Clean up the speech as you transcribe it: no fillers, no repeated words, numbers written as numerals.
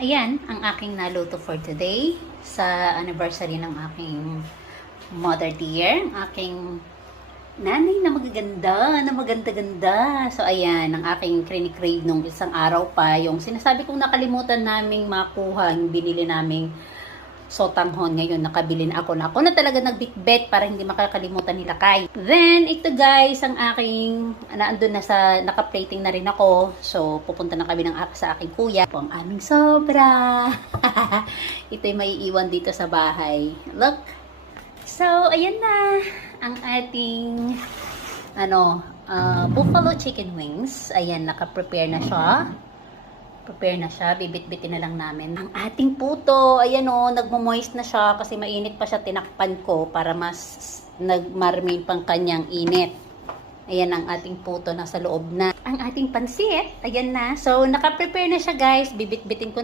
ayan ang aking naluto for today sa anniversary ng aking mother dear, ang aking nanay na magaganda. So ayan, ang aking crave nung isang araw pa, yung sinasabi kong nakalimutan naming makuha, yung binili naming sotanghon. Ngayon nakabili na ako na talaga nagbitbet para hindi makakalimutan nila Kai. Then ito guys, ang aking naandun na sa naka-plating na rin ako. So pupunta na kami sa aking kuya. Ito ang aming sobra. Ito'y maiiwan dito sa bahay. Look. So ayan na ang ating buffalo chicken wings. Ayan, naka-prepare na siya. Bibit-bitin na lang namin. Ang ating puto, ayan o, nagmo-moist na siya kasi mainit pa siya, tinakpan ko para mas nagmarami pang kanyang init. Ayan ang ating puto, nasa loob na. Ang ating pansit, ayan na. So, naka-prepare na siya guys, bibit-bitin ko